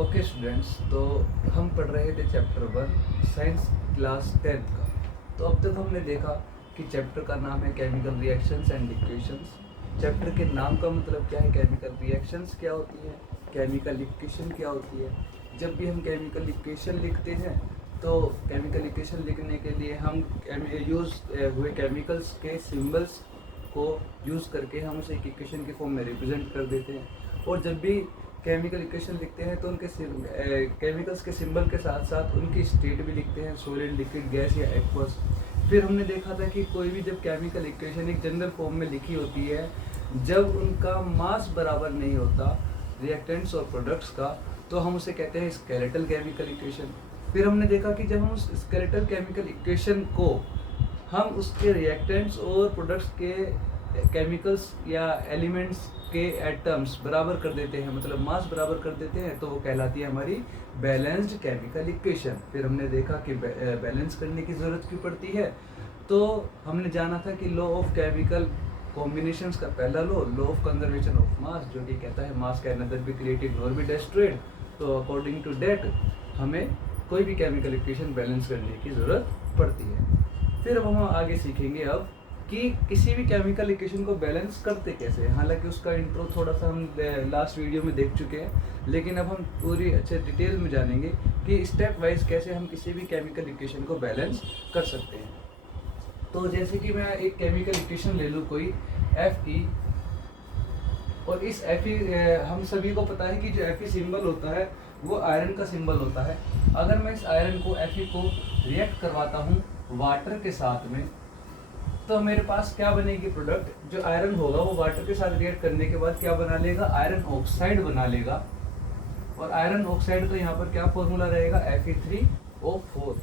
Okay students, तो हम पढ़ रहे थे चैप्टर 1 साइंस क्लास 10th का। तो अब तक हमने देखा कि चैप्टर का नाम है chemical reactions and equations. Chapter के नाम का मतलब क्या है, केमिकल रिएक्शंस क्या होती है, केमिकल इक्वेशन क्या होती है। जब भी हम केमिकल इक्वेशन लिखते हैं तो केमिकल इक्वेशन लिखने के लिए हम यूज़ हुए केमिकल्स के सिंबल्स को यूज़ करके हम उसे एक इक्वेशन के फॉर्म में रिप्रेजेंट कर देते हैं। और जब भी केमिकल इक्वेशन लिखते हैं तो उनके केमिकल्स के सिंबल के साथ साथ उनकी स्टेट भी लिखते हैं, सॉलिड, लिक्विड, गैस या एक्वस। फिर हमने देखा था कि कोई भी जब केमिकल इक्वेशन एक जनरल फॉर्म में लिखी होती है, जब उनका मास बराबर नहीं होता रिएक्टेंट्स और प्रोडक्ट्स का, तो हम उसे कहते हैं स्केलेटल केमिकल इक्वेशन। फिर हमने देखा कि जब हम उस स्केलेटल केमिकल इक्वेशन को हम उसके रिएक्टेंट्स और प्रोडक्ट्स के केमिकल्स या एलिमेंट्स के एटम्स बराबर कर देते हैं, मतलब मास बराबर कर देते हैं, तो वो कहलाती है हमारी बैलेंस्ड केमिकल इक्वेशन। फिर हमने देखा कि बैलेंस करने की ज़रूरत क्यों पड़ती है। तो हमने जाना था कि लॉ ऑफ केमिकल कॉम्बिनेशंस का पहला law of conservation of mass, जो कि कहता है मास can nether be created nor be destroyed. तो अकॉर्डिंग टू दैट हमें कोई भी केमिकल इक्वेशन बैलेंस करने की ज़रूरत पड़ती है। फिर अब हम आगे सीखेंगे अब कि किसी भी केमिकल इक्वेशन को बैलेंस करते कैसे हैं। हालांकि उसका इंट्रो थोड़ा सा हम लास्ट वीडियो में देख चुके हैं, लेकिन अब हम पूरी अच्छे डिटेल में जानेंगे कि स्टेप वाइज कैसे हम किसी भी केमिकल इक्वेशन को बैलेंस कर सकते हैं। तो जैसे कि मैं एक केमिकल इक्वेशन ले लूँ कोई Fe, और इस Fe हम सभी को पता है कि जो Fe सिंबल होता है वो आयरन का सिंबल होता है। अगर मैं इस आयरन को Fe को रिएक्ट करवाता हूँ वाटर के साथ में, तो मेरे पास क्या बनेगी प्रोडक्ट, जो आयरन होगा वो वाटर के साथ रिएक्ट करने के बाद क्या बना लेगा, आयरन ऑक्साइड बना लेगा। और आयरन ऑक्साइड का यहाँ पर क्या फॉर्मूला रहेगा, Fe3O4।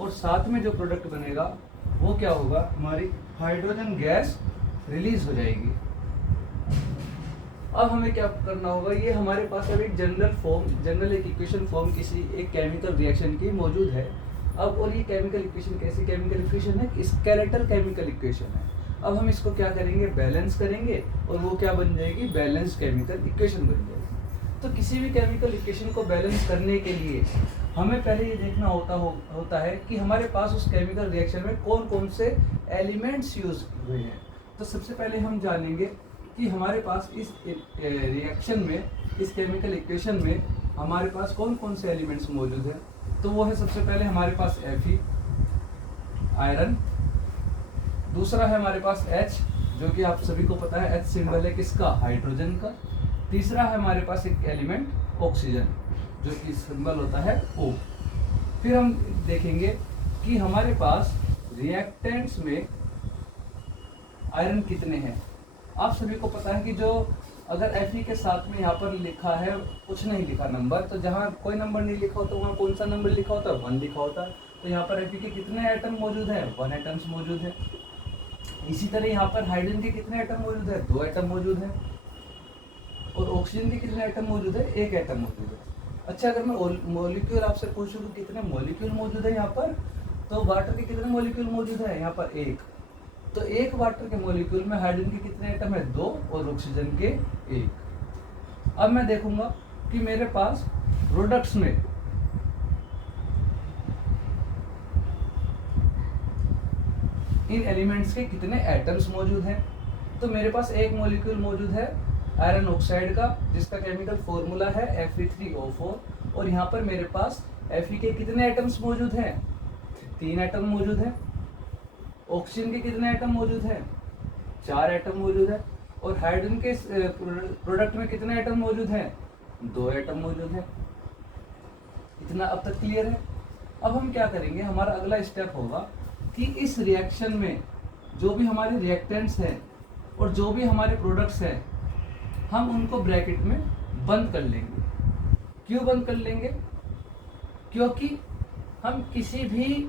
और साथ में जो प्रोडक्ट बनेगा वो क्या होगा, हमारी हाइड्रोजन गैस रिलीज हो जाएगी। अब हमें क्या करना होगा, ये हमारे पास अब एक जनरल एक इक्वेशन फॉर्म किसी एक केमिकल रिएक्शन की मौजूद है। अब और ये केमिकल इक्वेशन कैसी केमिकल इक्वेशन है, स्केलेटल केमिकल इक्वेशन है। अब हम इसको क्या करेंगे, बैलेंस करेंगे, और वो क्या बन जाएगी, बैलेंस केमिकल इक्वेशन बन जाएगी। तो किसी भी केमिकल इक्वेशन को बैलेंस करने के लिए हमें पहले ये देखना होता है कि हमारे पास उस केमिकल रिएक्शन में कौन कौन से एलिमेंट्स यूज हुए हैं। तो सबसे पहले हम जानेंगे कि हमारे पास इस रिएक्शन में, इस केमिकल इक्वेशन में हमारे पास कौन कौन से एलिमेंट्स मौजूद हैं। तो वो है सबसे पहले हमारे पास Fe, आयरन। दूसरा है हमारे पास H, जो कि आप सभी को पता है H सिंबल है किसका, हाइड्रोजन का। तीसरा है हमारे पास एक एलिमेंट ऑक्सीजन, जो कि सिंबल होता है O। फिर हम देखेंगे कि हमारे पास रिएक्टेंट्स में आयरन कितने हैं। आप सभी को पता है कि जो अगर Fe के साथ में यहाँ पर लिखा है, कुछ नहीं लिखा नंबर, तो जहाँ कोई नंबर नहीं लिखा होता वहाँ कौन सा नंबर लिखा होता है, 1 लिखा होता है। तो यहाँ पर Fe के कितने एटम मौजूद है, 1 एटम्स मौजूद है। इसी तरह यहाँ पर हाइड्रोजन के कितने एटम मौजूद है, 2 एटम मौजूद है। और ऑक्सीजन के कितने एटम मौजूद है, 1 एटम मौजूद है। अच्छा, अगर मैं मॉलिक्यूल आपसे पूछूँ कि कितने मॉलिक्यूल मौजूद है यहाँ पर, तो वाटर के कितने मॉलिक्यूल मौजूद है, यहाँ पर 1। तो एक वाटर के मॉलिक्यूल में हाइड्रोजन के कितने एटम है, 2, और ऑक्सीजन के 1। अब मैं देखूंगा कि मेरे पास प्रोडक्ट्स में इन एलिमेंट्स के कितने एटम्स मौजूद हैं। तो मेरे पास एक मॉलिक्यूल मौजूद है आयरन ऑक्साइड का, जिसका केमिकल फॉर्मूला है Fe3O4। और यहाँ पर मेरे पास Fe के कितने एटम्स मौजूद हैं, 3 एटम मौजूद हैं। ऑक्सीजन के कितने एटम मौजूद हैं, 4 एटम मौजूद है। और हाइड्रोजन के प्रोडक्ट में कितने एटम मौजूद हैं, 2 एटम मौजूद है। इतना अब तक क्लियर है। अब हम क्या करेंगे, हमारा अगला स्टेप होगा कि इस रिएक्शन में जो भी हमारे रिएक्टेंट्स हैं और जो भी हमारे प्रोडक्ट्स हैं, हम उनको ब्रैकेट में बंद कर लेंगे। क्यों बंद कर लेंगे, क्योंकि हम किसी भी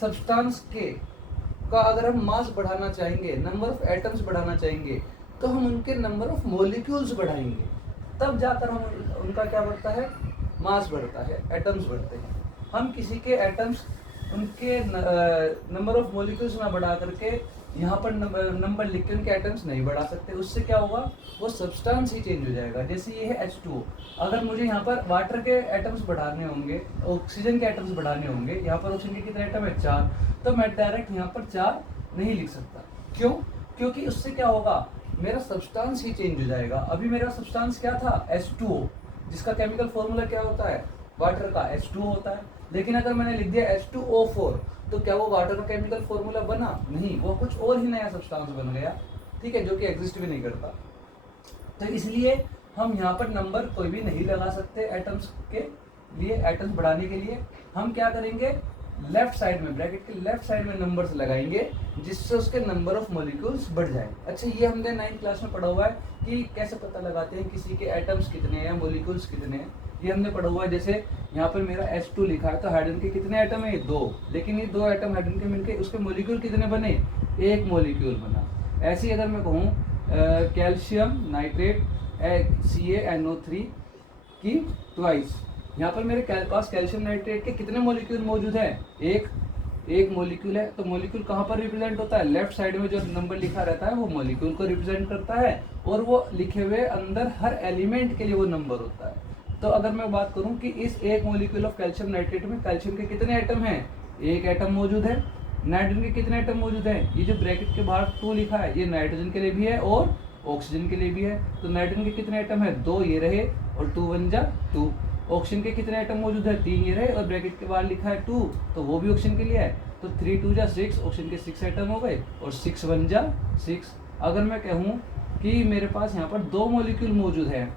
सब्सटेंस के का अगर हम मास बढ़ाना चाहेंगे, नंबर ऑफ एटम्स बढ़ाना चाहेंगे, तो हम उनके नंबर ऑफ मॉलिक्यूल्स बढ़ाएंगे, तब जाकर हम उनका क्या बढ़ता है, मास बढ़ता है, एटम्स बढ़ते हैं। हम किसी के एटम्स, उनके नंबर ऑफ मॉलिक्यूल्स ना बढ़ा करके यहाँ पर नंबर लिख के उनके एटम्स नहीं बढ़ा सकते। उससे क्या होगा, वो सब्सटेंस ही चेंज हो जाएगा। जैसे ये है H2O, अगर मुझे यहाँ पर वाटर के एटम्स बढ़ाने होंगे, ऑक्सीजन के एटम्स बढ़ाने होंगे, यहाँ पर ऑक्सीजन के कितने एटम है 4, तो मैं डायरेक्ट यहाँ पर 4 नहीं लिख सकता। क्यों? क्योंकि उससे क्या होगा, मेरा सब्सटेंस ही चेंज हो जाएगा। अभी मेरा सब्सटेंस क्या था H2O, जिसका केमिकल फॉर्मूला क्या होता है, वाटर का H2O होता है। लेकिन अगर मैंने लिख दिया H2O4, तो क्या वो वाटर का केमिकल फॉर्मूला बना? नहीं, वो कुछ और ही नया सब्सटेंस बन गया, ठीक है, जो कि एग्जिस्ट भी नहीं करता। तो इसलिए हम यहाँ पर नंबर कोई भी नहीं लगा सकते एटम्स के लिए। एटम्स बढ़ाने के लिए हम क्या करेंगे, लेफ्ट साइड में, ब्रैकेट के लेफ्ट साइड में नंबर्स लगाएंगे, जिससे उसके नंबर ऑफ मॉलिक्यूल्स बढ़ जाए। अच्छा, ये हमने 9th क्लास में पढ़ा हुआ है कि कैसे पता लगाते हैं किसी के एटम्स कितने हैं, मॉलिक्यूल्स कितने हैं, ये हमने पढ़ा हुआ है। जैसे यहाँ पर मेरा H2 लिखा है, तो हाइड्रोजन के कितने एटम है, 2, लेकिन ये 2 एटम हाइड्रोजन के मिलकर उसके मॉलिक्यूल कितने बने, 1 मॉलिक्यूल बना। ऐसे ही अगर मैं कहूँ कैल्शियम नाइट्रेट CaNO3 की ट्वाइस, यहाँ पर मेरे पास कैल्शियम नाइट्रेट के कितने मॉलिक्यूल मौजूद है, एक मॉलिक्यूल है। तो मॉलिक्यूल कहाँ पर रिप्रेजेंट होता है, लेफ्ट साइड में जो नंबर लिखा रहता है वो मॉलिक्यूल को रिप्रेजेंट करता है, और वो लिखे हुए अंदर हर एलिमेंट के लिए वो नंबर होता है। तो अगर मैं बात करूं कि इस एक मॉलिक्यूल ऑफ कैल्शियम नाइट्रेट में कैल्शियम के कितने एटम हैं, 1 एटम मौजूद है। नाइट्रोजन के कितने एटम मौजूद हैं, ये जो ब्रैकेट के बाहर 2 लिखा है, ये नाइट्रोजन के लिए भी है और ऑक्सीजन के लिए भी है। तो नाइट्रोजन के कितने एटम है, 2 ये रहे, और 2 1 जा 2। ऑक्सीजन के कितने एटम मौजूद है, 3 ये रहे, और ब्रैकेट के बाहर लिखा है 2, तो वो भी ऑक्सीजन के लिए है। तो 3 2 जा 6, ऑक्सीजन के 6 एटम हो गए, और 6 1 जा 6। अगर मैं कहूँ कि मेरे पास यहाँ पर 2 मॉलिक्यूल मौजूद है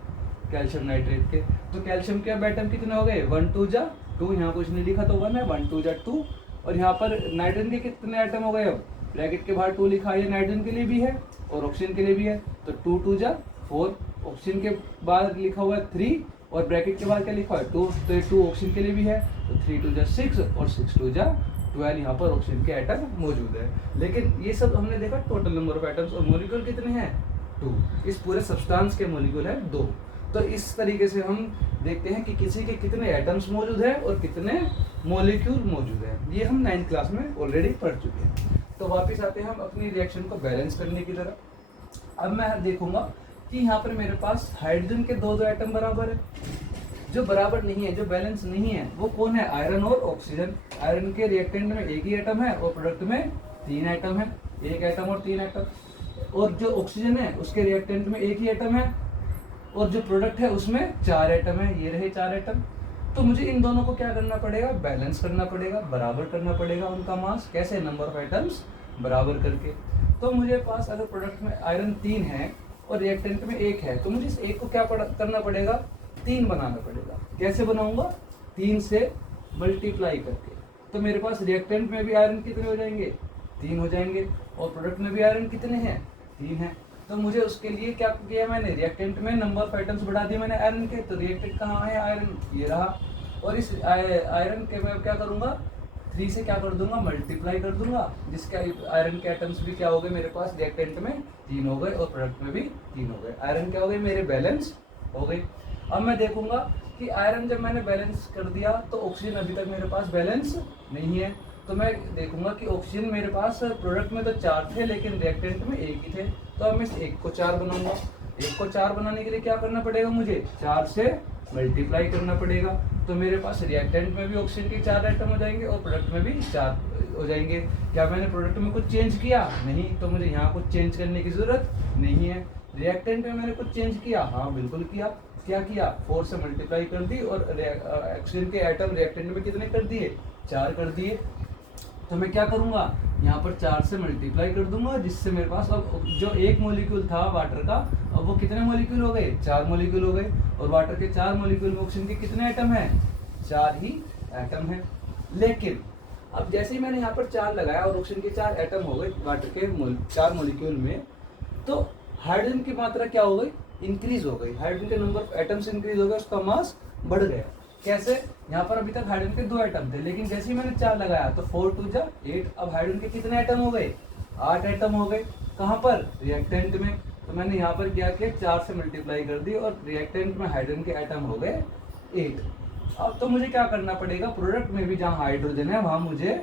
कैल्शियम नाइट्रेट के, तो कैल्शियम के अब एटम कितने हो गए, 1 2 जा 2, यहाँ कुछ नहीं लिखा तो 1 है, 1 2 जा 2। और यहाँ पर नाइट्रोजन के कितने एटम हो गए, अब ब्रैकेट के बाहर 2 लिखा है, ये नाइट्रोजन के लिए भी है और ऑक्सीजन के लिए भी है, तो 2 2 जा 4। ऑक्सीजन के बाद लिखा हुआ है 3, और ब्रैकेट के बाद क्या लिखा है 2, तो ये 2 ऑक्सीजन के लिए भी है, तो 3 2 जा 6, और 6 2 जा 12, यहाँ पर ऑक्सीजन के एटम मौजूद है। लेकिन ये सब हमने देखा टोटल नंबर ऑफ एटम्स, और मॉलिक्यूल कितने हैं, 2। इस पूरे सब्सटेंस के मॉलिक्यूल है 2। तो इस तरीके से हम देखते हैं कि किसी के कितने एटम्स मौजूद है और कितने मॉलिक्यूल मौजूद है। ये हम 9th क्लास में ऑलरेडी पढ़ चुके हैं। तो वापस आते हैं हम अपनी रिएक्शन को बैलेंस करने की तरफ। अब मैं देखूंगा कि यहाँ पर मेरे पास हाइड्रोजन के 2 एटम बराबर है। जो बराबर नहीं है, जो बैलेंस नहीं है, वो कौन है, आयरन और ऑक्सीजन। आयरन के रिएक्टेंट में 1 ही एटम है और प्रोडक्ट में 3 एटम है, 1 एटम और 3 एटम। और जो ऑक्सीजन है उसके रिएक्टेंट में 1 ही एटम है, और जो प्रोडक्ट है उसमें 4 एटम है, ये रहे 4 एटम। तो मुझे इन दोनों को क्या करना पड़ेगा, बैलेंस करना पड़ेगा, बराबर करना पड़ेगा उनका मास। कैसे, नंबर ऑफ एटम्स बराबर करके। तो मुझे पास अगर प्रोडक्ट में आयरन 3 है और रिएक्टेंट में 1 है, तो मुझे इस 1 को क्या करना पड़ेगा, 3 बनाना पड़ेगा। कैसे बनाऊंगा, 3 से मल्टीप्लाई करके। तो मेरे पास रिएक्टेंट में भी आयरन कितने हो जाएंगे, 3 हो जाएंगे, और प्रोडक्ट में भी आयरन कितने हैं, 3 है। तो मुझे उसके लिए क्या किया मैंने, रिएक्टेंट में नंबर ऑफ एटम्स बढ़ा दिए मैंने आयरन के, तो रिएक्टेंट कहाँ है, आयरन ये रहा। और इस आयरन के मैं क्या करूँगा, 3 से क्या कर दूंगा, मल्टीप्लाई कर दूंगा, जिसके आयरन के एटम्स भी क्या हो गए मेरे पास, रिएक्टेंट में 3 हो गए और प्रोडक्ट में भी 3 हो गए। आयरन क्या हो गए मेरे, बैलेंस हो गई। अब मैं देखूंगा कि आयरन जब मैंने बैलेंस कर दिया तो ऑक्सीजन अभी तक मेरे पास बैलेंस नहीं है। तो मैं देखूंगा कि ऑक्सीजन मेरे पास प्रोडक्ट में तो 4 थे लेकिन रिएक्टेंट में 1 ही थे, तो अब मैं इस 1 को 4 बनाऊंगा। 1 को 4 बनाने के लिए क्या करना पड़ेगा मुझे, 4 से मल्टीप्लाई करना पड़ेगा। तो मेरे पास रिएक्टेंट में भी ऑक्सीजन के 4 एटम हो जाएंगे और प्रोडक्ट में भी 4 हो जाएंगे। क्या मैंने प्रोडक्ट में कुछ चेंज किया, नहीं, तो मुझे यहाँ कुछ चेंज करने की जरूरत नहीं है। रिएक्टेंट में मैंने कुछ चेंज किया, हाँ बिल्कुल किया। क्या किया, 4 से मल्टीप्लाई कर दी और ऑक्सीजन के एटम रिएक्टेंट में कितने कर दिए, 4 कर दिए। तो मैं क्या करूंगा, यहाँ पर 4 से मल्टीप्लाई कर दूंगा, जिससे मेरे पास अब जो 1 मॉलिक्यूल था वाटर का, अब वो कितने मॉलिक्यूल हो गए, 4 मॉलिक्यूल हो गए। और वाटर के 4 मॉलिक्यूल में ऑक्सीजन के कितने एटम हैं, 4 ही एटम हैं। लेकिन अब जैसे ही मैंने यहाँ पर 4 लगाया और ऑक्सीजन के 4 एटम हो गए वाटर के 4 मॉलिक्यूल में, तो हाइड्रोजन की मात्रा क्या हो गई, इंक्रीज हो गई। हाइड्रोजन के नंबर ऑफ एटम्स इंक्रीज हो गया, उसका मास बढ़ गया। कैसे, यहाँ पर अभी तक हाइड्रोजन के 2 एटम थे, लेकिन जैसे ही मैंने 4 लगाया तो 4 2 जा 8। अब हाइड्रोजन के कितने एटम हो गए, 8 एटम हो गए। कहाँ पर, रिएक्टेंट में। तो मैंने यहाँ पर क्या किया, 4 से मल्टीप्लाई कर दी और रिएक्टेंट में हाइड्रोजन के एटम हो गए 8। अब तो मुझे क्या करना पड़ेगा, प्रोडक्ट में भी जहाँ हाइड्रोजन है वहाँ मुझे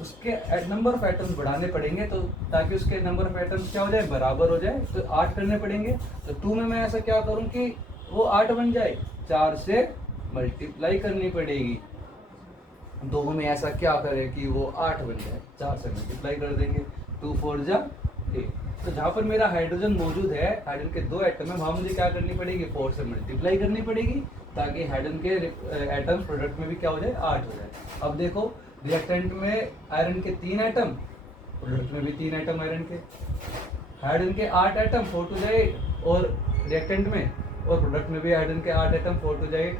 उसके नंबर ऑफ एटम्स बढ़ाने पड़ेंगे, तो ताकि उसके नंबर ऑफ एटम्स क्या हो जाए, बराबर हो जाए, तो 8 करने पड़ेंगे। तो 2 में मैं ऐसा क्या करूं कि वो 8 बन जाए, 4 से मल्टीप्लाई करनी पड़ेगी। 2 में ऐसा क्या करें कि वो 8 बन जाए, 4 से मल्टीप्लाई कर देंगे, 2 4 जा 8। तो जहाँ पर मेरा हाइड्रोजन मौजूद है, हाइड्रोजन के 2 एटम है, वहाँ मुझे क्या करनी पड़ेगी, 4 से मल्टीप्लाई करनी पड़ेगी, ताकि हाइड्रोजन के एटम्स प्रोडक्ट में भी क्या हो जाए, 8 हो जाए। अब देखो रिएक्टेंट में आयरन के 3 एटम, प्रोडक्ट में भी 3 एटम आयरन के, हाइड्रोजन के 8 एटम 4 टू जाए, और रिएक्टेंट में और प्रोडक्ट में भी हाइड्रोजन के 8 एटम 4 टू जाए,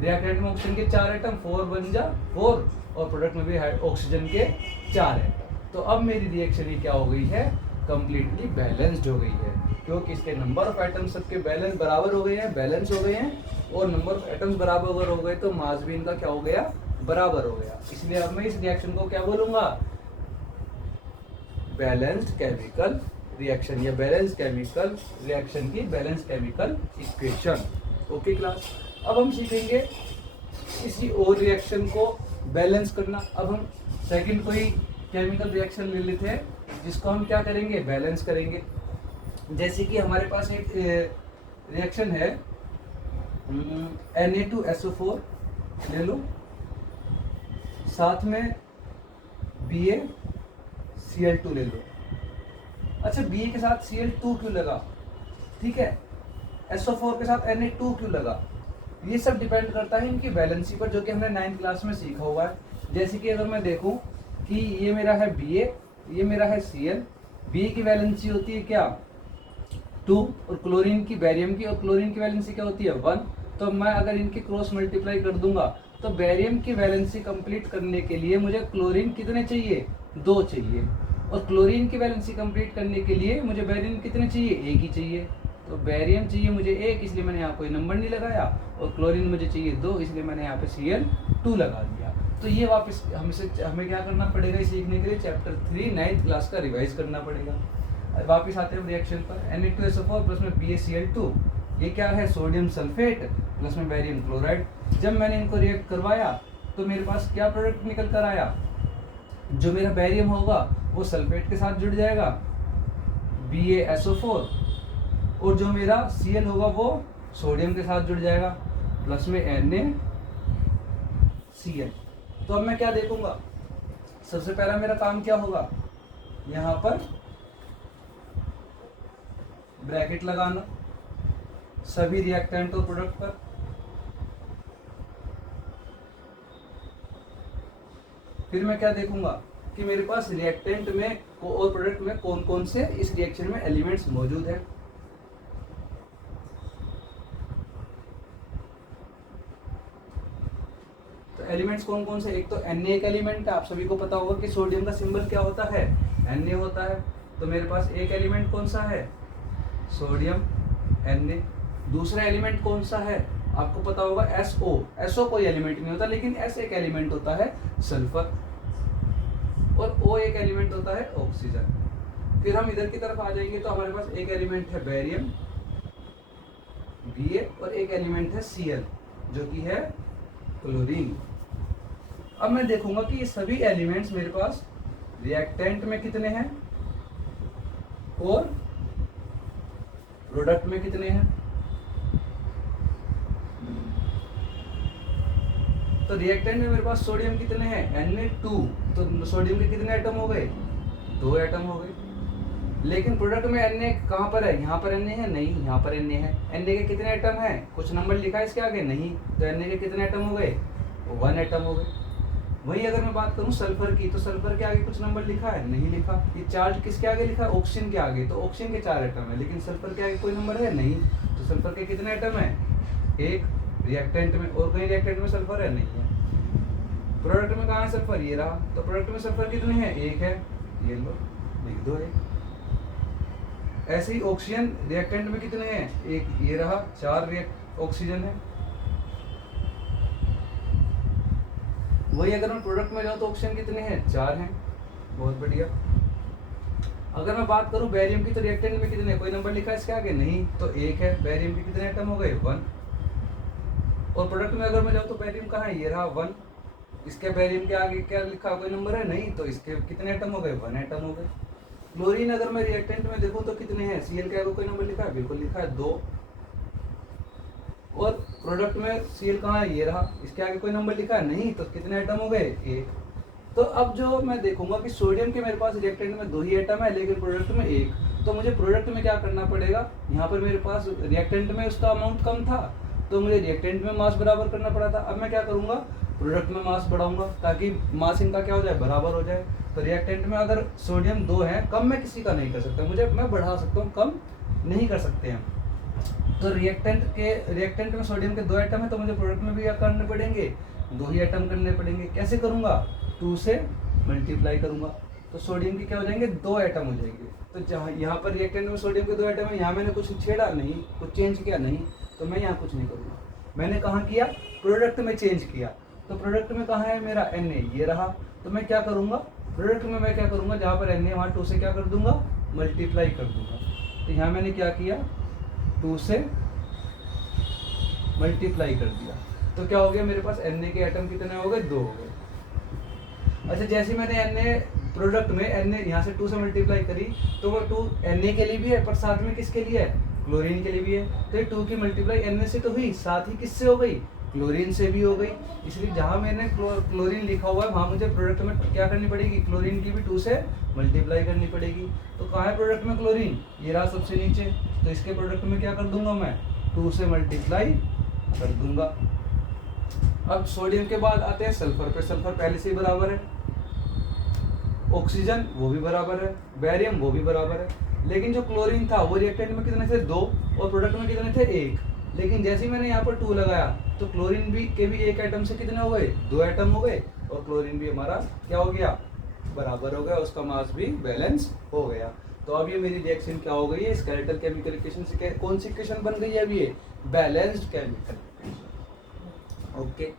रिएक्टेंट में ऑक्सीजन के 4 एटम 4 बन जा 4, और प्रोडक्ट में भी ऑक्सीजन के 4 एटम। तो अब मेरी रिएक्शन ही क्या हो गई है, कंप्लीटली बैलेंस्ड हो गई है, क्योंकि इसके नंबर ऑफ एटम्स सबके बैलेंस बराबर हो गए हैं, बैलेंस हो गए हैं, और नंबर ऑफ एटम्स बराबर हो गए, तो मास भी इनका क्या हो गया, बराबर हो गया। इसलिए अब मैं इस रिएक्शन को क्या बोलूंगा, बैलेंस्ड केमिकल रिएक्शन, या बैलेंस केमिकल रिएक्शन की balance chemical equation. Okay class, अब हम सीखेंगे किसी और रिएक्शन को बैलेंस करना। अब हम सेकंड कोई केमिकल रिएक्शन ले लेते हैं, जिसको हम क्या करेंगे, बैलेंस करेंगे। जैसे कि हमारे पास एक रिएक्शन है Na2SO4 ले लो, साथ में BaCl2 ले लो। अच्छा, Ba के साथ Cl2 क्यों लगा, ठीक है, SO4 के साथ Na2 क्यों लगा, ये सब डिपेंड करता है इनकी वैलेंसी पर, जो कि हमने 9th क्लास में सीखा हुआ है। जैसे कि अगर मैं देखूं कि ये मेरा है Ba, ये मेरा है Cl, Ba की वैलेंसी होती है क्या, 2, और क्लोरीन की, बैरियम की और क्लोरीन की वैलेंसी क्या होती है, 1। तो मैं अगर इनकी क्रॉस मल्टीप्लाई कर दूंगा, तो बैरियम की वैलेंसी कंप्लीट करने के लिए मुझे क्लोरीन कितने चाहिए, 2 चाहिए, और क्लोरीन की वैलेंसी कंप्लीट करने के लिए मुझे बैरियम कितने चाहिए, 1 ही चाहिए। तो बैरियम चाहिए मुझे 1, इसलिए मैंने यहाँ कोई नंबर नहीं लगाया, और क्लोरीन मुझे चाहिए 2, इसलिए मैंने यहाँ पे Cl2 लगा दिया। तो ये वापस हमें क्या करना पड़ेगा, इसे सीखने के लिए चैप्टर 3 9th क्लास का रिवाइज करना पड़ेगा। वापिस आते हैं रिएक्शन पर, Na2SO4 प्लस में BaCl2, ये क्या है, सोडियम सल्फेट प्लस में बैरियम क्लोराइड। जब मैंने इनको रिएक्ट करवाया, तो मेरे पास क्या प्रोडक्ट निकल कर आया, जो मेरा बैरियम होगा वो सल्फेट के साथ जुड़ जाएगा, BaSO4, और जो मेरा Cl होगा वो सोडियम के साथ जुड़ जाएगा, प्लस में NaCl। तो अब मैं क्या देखूंगा, सबसे पहला मेरा काम क्या होगा, यहाँ पर ब्रैकेट लगाना सभी रिएक्टेंट और प्रोडक्ट पर, फिर मैं क्या देखूंगा कि मेरे पास रिएक्टेंट में और प्रोडक्ट में कौन कौन से इस रिएक्शन में एलिमेंट्स मौजूद हैं। तो एलिमेंट्स कौन कौन से, एक तो Na एक एलिमेंट है, आप सभी को पता होगा कि सोडियम का सिंबल क्या होता है, Na होता है। तो मेरे पास एक एलिमेंट कौन सा है, सोडियम Na। दूसरा एलिमेंट कौन सा है, आपको पता होगा SO कोई एलिमेंट नहीं होता, लेकिन S एक एलिमेंट होता है, सल्फर, और O एक एलिमेंट होता है, ऑक्सीजन। फिर हम इधर की तरफ आ जाएंगे, तो हमारे पास एक एलिमेंट है बैरियम Ba, और एक एलिमेंट है Cl, जो कि है क्लोरीन। अब मैं देखूंगा कि ये सभी एलिमेंट्स मेरे पास रिएक्टेंट में कितने हैं और प्रोडक्ट में कितने हैं। तो रिएक्टेंट में मेरे पास सोडियम कितने हैं, Na2, तो सोडियम के कितने एटम हो गए, 2 एटम हो गए। लेकिन प्रोडक्ट में Na कहाँ पर है, यहाँ पर Na है, नहीं, यहाँ पर Na है। Na के कितने एटम हैं, कुछ नंबर लिखा है इसके आगे, नहीं, तो Na के कितने एटम हो गए, 1 एटम हो गए। वही अगर मैं बात करूं सल्फर की, तो सल्फर के आगे कुछ नंबर लिखा है, नहीं लिखा। ये चार्ज किसके आगे लिखा है, ऑक्सीजन के आगे, तो ऑक्सीजन के 4 एटम है, लेकिन सल्फर के आगे कोई नंबर है, नहीं। तो सल्फर के कितने एटम है, 1 रिएक्टेंट में, और कहीं रिएक्टेंट में सल्फर है, नहीं है। प्रोडक्ट में कहाँ है सल्फर, ये रहा, तो प्रोडक्ट में सल्फर कितने हैं, 1 है, ये लो लिख दो 1। ऐसे ही ऑक्सीजन रिएक्टेंट में कितने हैं, 1, ये रहा, 4 ऑक्सीजन है। वही अगर मैं प्रोडक्ट में जाऊं तो ऑक्सीजन कितने हैं, 4 हैं, बहुत बढ़िया। अगर मैं बात करूं बैरियम की, तो रिएक्टेंट में कितने, कोई नंबर लिखा है इसके आगे, नहीं, तो 1 है। बैरियम के कितने एटम हो गए, 1। और प्रोडक्ट में अगर मैं जाऊं तो बैरियम कहाँ है, ये रहा 1, इसके बैरियम के आगे क्या लिखा, कोई नंबर है नहीं, तो इसके कितने एटम हो गए, 1 एटम हो गए। क्लोरीन अगर मैं रिएक्टेंट में देखूं तो कितने हैं, Cl के आगे कोई नंबर लिखा है, बिल्कुल लिखा है 2। और प्रोडक्ट में Cl कहाँ है, ये रहा, इसके आगे कोई नंबर लिखा है नहीं, तो कितने एटम हो गए, 1। तो अब जो मैं देखूंगा कि सोडियम के मेरे पास रिएक्टेंट में 2 ही एटम है लेकिन प्रोडक्ट में 1, तो मुझे प्रोडक्ट में क्या करना पड़ेगा, यहाँ पर मेरे पास रिएक्टेंट में उसका अमाउंट कम था तो मुझे रिएक्टेंट में मास बराबर करना पड़ा था। अब मैं क्या करूंगा, प्रोडक्ट में मास बढ़ाऊंगा ताकि मास इनका क्या हो जाए, बराबर हो जाए। तो रिएक्टेंट में अगर सोडियम 2 है, कम मैं किसी का नहीं कर सकता, मैं बढ़ा सकता हूँ, कम नहीं कर सकते हैं। तो रिएक्टेंट में सोडियम के 2 एटम है तो मुझे प्रोडक्ट में भी क्या करने पड़ेंगे, 2 ही एटम करने पड़ेंगे। कैसे करूंगा, 2 से मल्टीप्लाई करूंगा तो सोडियम के क्या हो जाएंगे, 2 एटम हो जाएंगे। तो जहाँ यहाँ पर रिएक्टेंट में सोडियम के 2 एटम है, यहाँ मैंने कुछ छेड़ा नहीं, कुछ चेंज किया नहीं, तो मैं यहाँ कुछ नहीं करूँगा। मैंने कहाँ किया, प्रोडक्ट में चेंज किया। तो प्रोडक्ट में कहाँ है मेरा Na, ये रहा। तो मैं क्या करूँगा, प्रोडक्ट में मैं क्या करूँगा, जहाँ पर Na वहाँ 2 से क्या कर दूंगा, मल्टीप्लाई कर दूंगा। तो यहाँ मैंने क्या किया, 2 से मल्टीप्लाई कर दिया, तो क्या हो गया मेरे पास, Na के एटम कितने हो गए, 2 हो गए। अच्छा, जैसे मैंने Na प्रोडक्ट में Na यहाँ से 2 से मल्टीप्लाई करी तो वो 2 Na के लिए भी है पर साथ में किसके लिए है, क्लोरीन के लिए भी है। तो ये 2 की मल्टीप्लाई Na से तो हुई, साथ ही किससे हो गई, क्लोरीन से भी हो गई। इसलिए जहाँ मैंने क्लोरीन लिखा हुआ है वहाँ मुझे प्रोडक्ट में क्या करनी पड़ेगी, क्लोरीन की भी 2 से मल्टीप्लाई करनी पड़ेगी। तो कहाँ है प्रोडक्ट में क्लोरीन, ये रहा सबसे नीचे। तो इसके प्रोडक्ट में क्या कर दूंगा मैं, 2 से मल्टीप्लाई कर दूंगा। अब सोडियम के बाद आते हैं सल्फर पे। सल्फर पहले से ही बराबर है, ऑक्सीजन वो भी बराबर है, बैरियम वो भी बराबर है। लेकिन जो क्लोरीन था वो रिएक्टेंट में कितने थे, 2, और प्रोडक्ट में कितने थे, 1। लेकिन जैसे ही मैंने यहाँ पर 2 लगाया तो क्लोरीन भी के भी 1 एटम से कितने हो गए, 2 एटम हो गए, और क्लोरीन भी हमारा क्या हो गया, बराबर हो गया, उसका मास भी बैलेंस हो गया। तो अब ये मेरी रिएक्शन क्या हो गई है, स्केलेटल केमिकल इक्वेशन से कौन सी इक्वेशन बन गई है, अब ये बैलेंस्ड केमिकल। ओके।